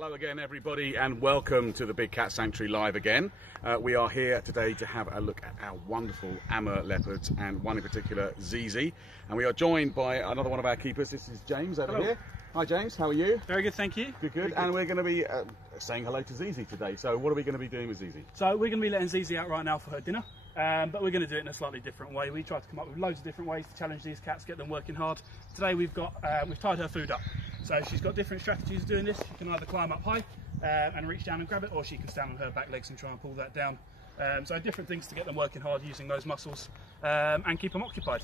Hello again everybody and welcome to the Big Cat Sanctuary live again. We are here today to have a look at our wonderful Amur leopards and one in particular, Zizi. And we are joined by another one of our keepers. This is James over here. Hi James, how are you? Very good, thank you. Good, good. And we're going to be saying hello to Zizi today. So what are we going to be doing with Zizi? So we're going to be letting Zizi out right now for her dinner. But we're going to do it in a slightly different way. We try to come up with loads of different ways to challenge these cats, get them working hard. Today we've tied her food up. So she's got different strategies of doing this. She can either climb up high and reach down and grab it, or she can stand on her back legs and try and pull that down. So different things to get them working hard using those muscles and keep them occupied.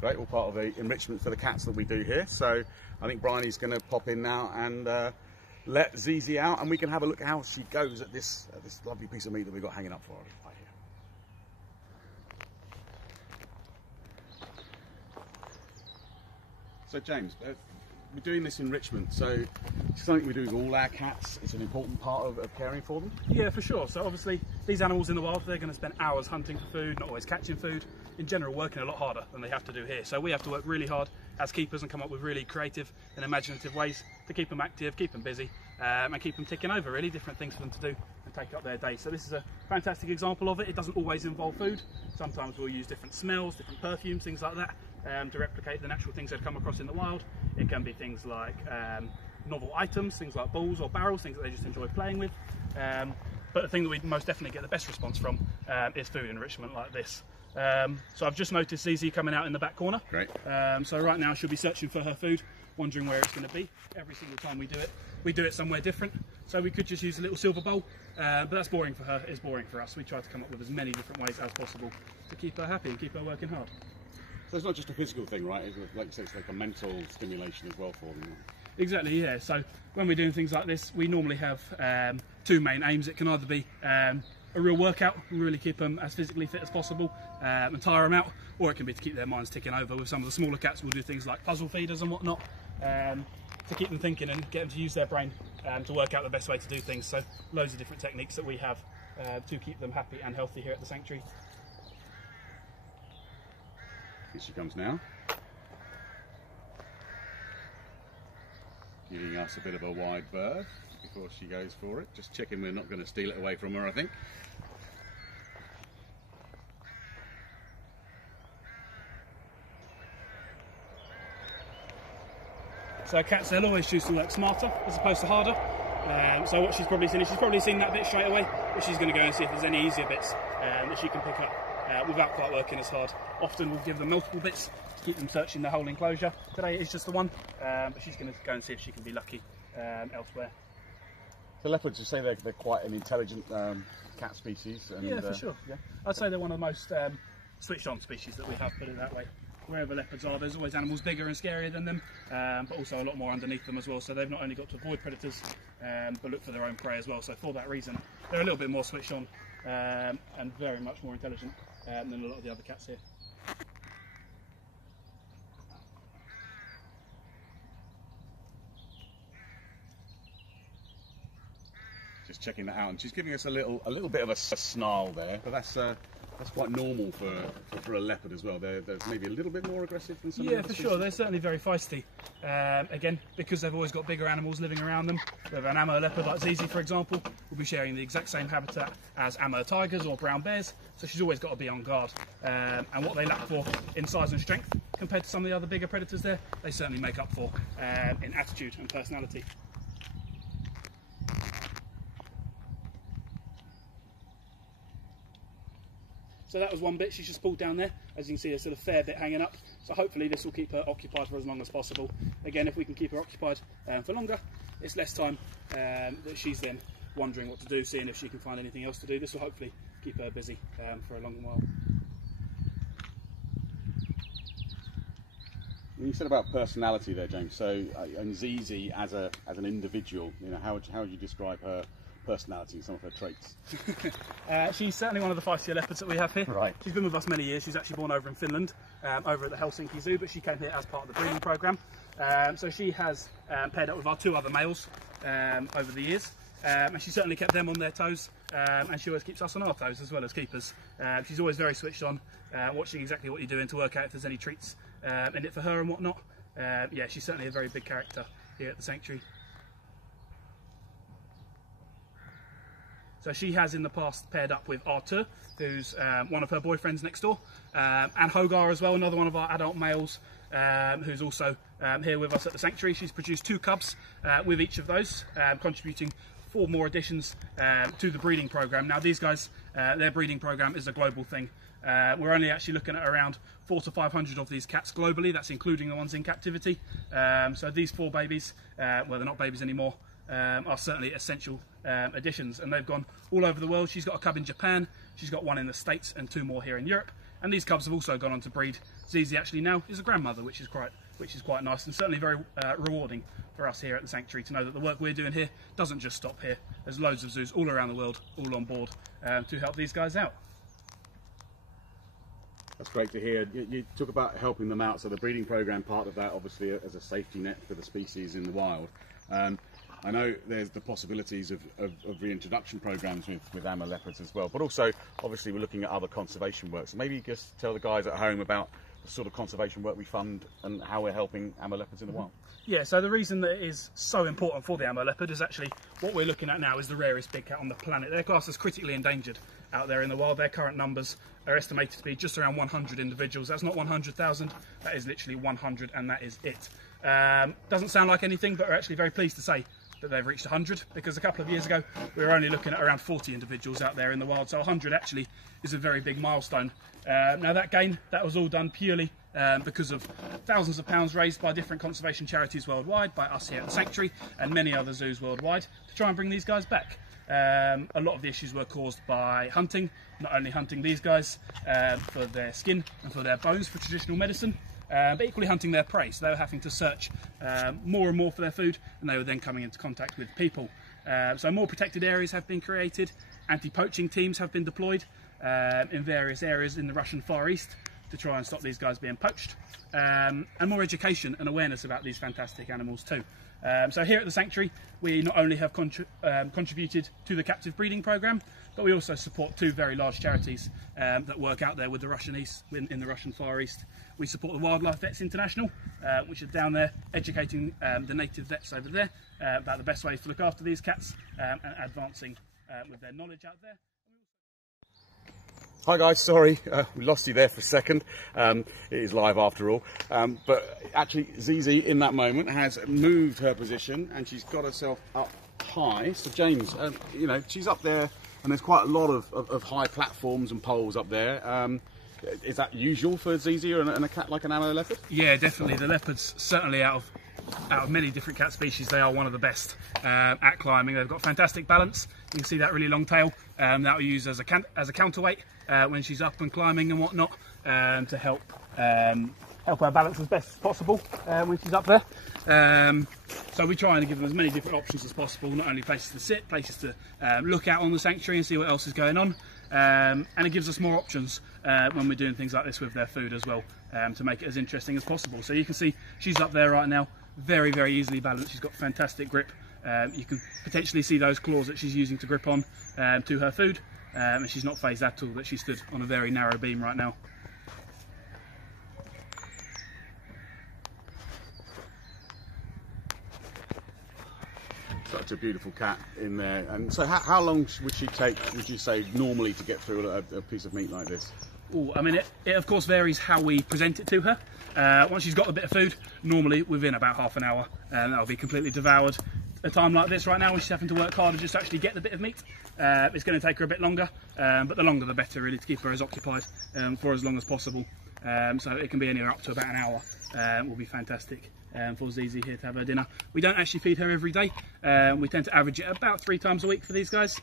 Great, all part of the enrichment for the cats that we do here. So I think Bryony's going to pop in now and let Zizi out, and we can have a look at how she goes at this lovely piece of meat that we've got hanging up for her right here. So James, we're doing this enrichment, so it's something we do with all our cats. It's an important part of caring for them. Yeah, for sure. So obviously these animals in the wild, they're going to spend hours hunting for food, not always catching food, in general working a lot harder than they have to do here. So we have to work really hard as keepers and come up with really creative and imaginative ways to keep them active, keep them busy, and keep them ticking over, really different things for them to do and take up their day. So this is a fantastic example of it. It doesn't always involve food. Sometimes we'll use different smells, different perfumes, things like that, to replicate the natural things they'd come across in the wild. It can be things like novel items, things like balls or barrels, things that they just enjoy playing with. But the thing that we most definitely get the best response from is food enrichment like this. So I've just noticed Zizi coming out in the back corner. Great. So right now she'll be searching for her food, wondering where it's going to be. Every single time we do it somewhere different. So we could just use a little silver bowl, but that's boring for her, it's boring for us. We try to come up with as many different ways as possible to keep her happy and keep her working hard. So it's not just a physical thing, right? Like you say, it's like a mental stimulation as well for them. Exactly, yeah. So when we're doing things like this, we normally have two main aims. It can either be a real workout and really keep them as physically fit as possible and tire them out, or it can be to keep their minds ticking over. With some of the smaller cats, we'll do things like puzzle feeders and whatnot to keep them thinking and get them to use their brain to work out the best way to do things. So loads of different techniques that we have to keep them happy and healthy here at the sanctuary. Here she comes now. Giving us a bit of a wide berth before she goes for it. Just checking we're not going to steal it away from her, I think. So cats, they'll always choose to work smarter as opposed to harder. So what she's probably seen that bit straight away, but she's going to go and see if there's any easier bits that she can pick up without quite working as hard. Often we'll give them multiple bits to keep them searching the whole enclosure. Today it's just the one, but she's going to go and see if she can be lucky elsewhere. So leopards, you say they're quite an intelligent cat species. And, yeah, for sure. Yeah. I'd say they're one of the most switched on species that we have, put it that way. Wherever leopards are, there's always animals bigger and scarier than them, but also a lot more underneath them as well. So they've not only got to avoid predators, but look for their own prey as well. So for that reason, they're a little bit more switched on and very much more intelligent than a lot of the other cats here. Just checking that out, and she's giving us a little bit of a snarl there, but that's quite normal for a leopard as well. They're maybe a little bit more aggressive than some. Yeah, for sure. They're certainly very feisty. Again, because they've always got bigger animals living around them. With an Amur leopard like Zizi, for example, will be sharing the exact same habitat as Amur tigers or brown bears. So she's always got to be on guard. And what they lack for in size and strength compared to some of the other bigger predators there, they certainly make up for in attitude and personality. So that was one bit she's just pulled down there. As you can see, there's still a fair bit hanging up. So hopefully this will keep her occupied for as long as possible. Again, if we can keep her occupied for longer, it's less time that she's then wondering what to do, seeing if she can find anything else to do. This will hopefully keep her busy for a long while. You said about personality there, James. So, and Zizi as an individual, you know, how would you describe her personality and some of her traits? She's certainly one of the feistier leopards that we have here. Right. She's been with us many years. She's actually born over in Finland, over at the Helsinki Zoo, but she came here as part of the breeding programme. So she has paired up with our two other males over the years, and she certainly kept them on their toes, and she always keeps us on our toes as well as keepers. She's always very switched on, watching exactly what you're doing to work out if there's any treats in it for her and whatnot. Yeah, she's certainly a very big character here at the sanctuary. So she has in the past paired up with Arthur, who's one of her boyfriends next door, and Hogar as well, another one of our adult males, who's also here with us at the sanctuary. She's produced 2 cubs with each of those, contributing 4 more additions to the breeding program. Now these guys, their breeding program is a global thing. We're only actually looking at around 400 to 500 of these cats globally. That's including the ones in captivity. So these 4 babies, well, they're not babies anymore, are certainly essential additions, and they've gone all over the world. She's got a cub in Japan, she's got 1 in the States, and 2 more here in Europe. And these cubs have also gone on to breed. Zizi actually now is a grandmother, which is quite nice, and certainly very rewarding for us here at the sanctuary to know that the work we're doing here doesn't just stop here. There's loads of zoos all around the world, all on board to help these guys out. That's great to hear. You talk about helping them out, so the breeding program, part of that obviously as a safety net for the species in the wild. I know there's the possibilities of reintroduction programs with Amur leopards as well, but also obviously we're looking at other conservation work. So maybe just tell the guys at home about the sort of conservation work we fund and how we're helping Amur leopards in the wild. Yeah, so the reason that it is so important for the Amur leopard is actually what we're looking at now is the rarest big cat on the planet. They're classed as critically endangered out there in the wild. Their current numbers are estimated to be just around 100 individuals. That's not 100,000, that is literally 100, and that is it. Doesn't sound like anything, but we're actually very pleased to say that they've reached 100, because a couple of years ago we were only looking at around 40 individuals out there in the wild, so 100 actually is a very big milestone. Now that gain, that was all done purely because of thousands of pounds raised by different conservation charities worldwide, by us here at the sanctuary and many other zoos worldwide, to try and bring these guys back. A lot of the issues were caused by hunting, not only hunting these guys for their skin and for their bones for traditional medicine, but equally hunting their prey. So they were having to search more and more for their food, and they were then coming into contact with people. So more protected areas have been created, anti-poaching teams have been deployed in various areas in the Russian Far East to try and stop these guys being poached, and more education and awareness about these fantastic animals too. So here at the sanctuary, we not only have contributed to the captive breeding program, but we also support 2 very large charities that work out there with the Russian East, in the Russian Far East. We support the Wildlife Vets International, which are down there educating the native vets over there about the best ways to look after these cats and advancing with their knowledge out there. Hi guys, sorry we lost you there for a second. It is live after all, but actually Zizi in that moment has moved her position and she's got herself up high. So James, you know, she's up there and there's quite a lot of high platforms and poles up there. Is that usual for Zizi and a cat like an Amur leopard? Yeah, definitely. The leopards, certainly out of many different cat species, they are one of the best at climbing. They've got fantastic balance. You can see that really long tail that we use as a counterweight when she's up and climbing and whatnot, to help her balance as best as possible when she's up there. So we try and give them as many different options as possible, not only places to sit, places to look out on the sanctuary and see what else is going on, and it gives us more options when we're doing things like this with their food as well, to make it as interesting as possible. So you can see she's up there right now, very, very easily balanced. She's got fantastic grip. You can potentially see those claws that she's using to grip on to her food, and she's not phased at all that she stood on a very narrow beam right now. Such a beautiful cat in there. And so how long would she take, would you say, normally to get through a piece of meat like this? Ooh, I mean, it of course varies how we present it to her. Once she's got a bit of food, normally within about half an hour, that'll be completely devoured. A time like this right now, when she's having to work harder just to actually get the bit of meat, it's going to take her a bit longer, but the longer the better, really, to keep her as occupied for as long as possible. So it can be anywhere up to about an hour. Will be fantastic for Zizi here to have her dinner. We don't actually feed her every day. We tend to average it about 3 times a week for these guys.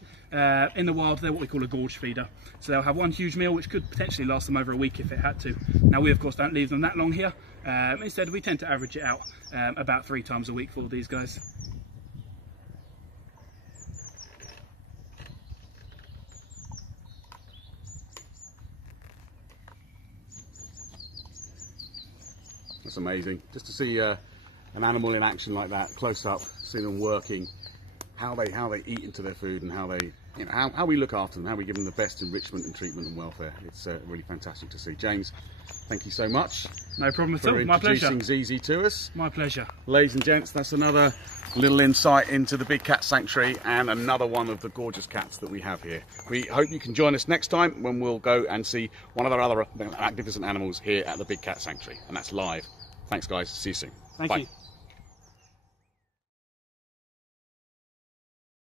In the wild, they're what we call a gorge feeder. So they'll have one huge meal, which could potentially last them over a week if it had to. Now we of course don't leave them that long here. Instead, we tend to average it out about 3 times a week for these guys. That's amazing. Just to see an animal in action like that, close up, see them working. how they eat into their food and how they, you know, how we look after them, how we give them the best enrichment and treatment and welfare. It's really fantastic to see. James, thank you so much. No problem at for all. My pleasure. introducing Zizi to us. My pleasure. Ladies and gents, that's another little insight into the Big Cat Sanctuary and another one of the gorgeous cats that we have here. We hope you can join us next time when we'll go and see one of our other magnificent animals here at the Big Cat Sanctuary, and that's live. Thanks guys, see you soon. Thank Bye. you.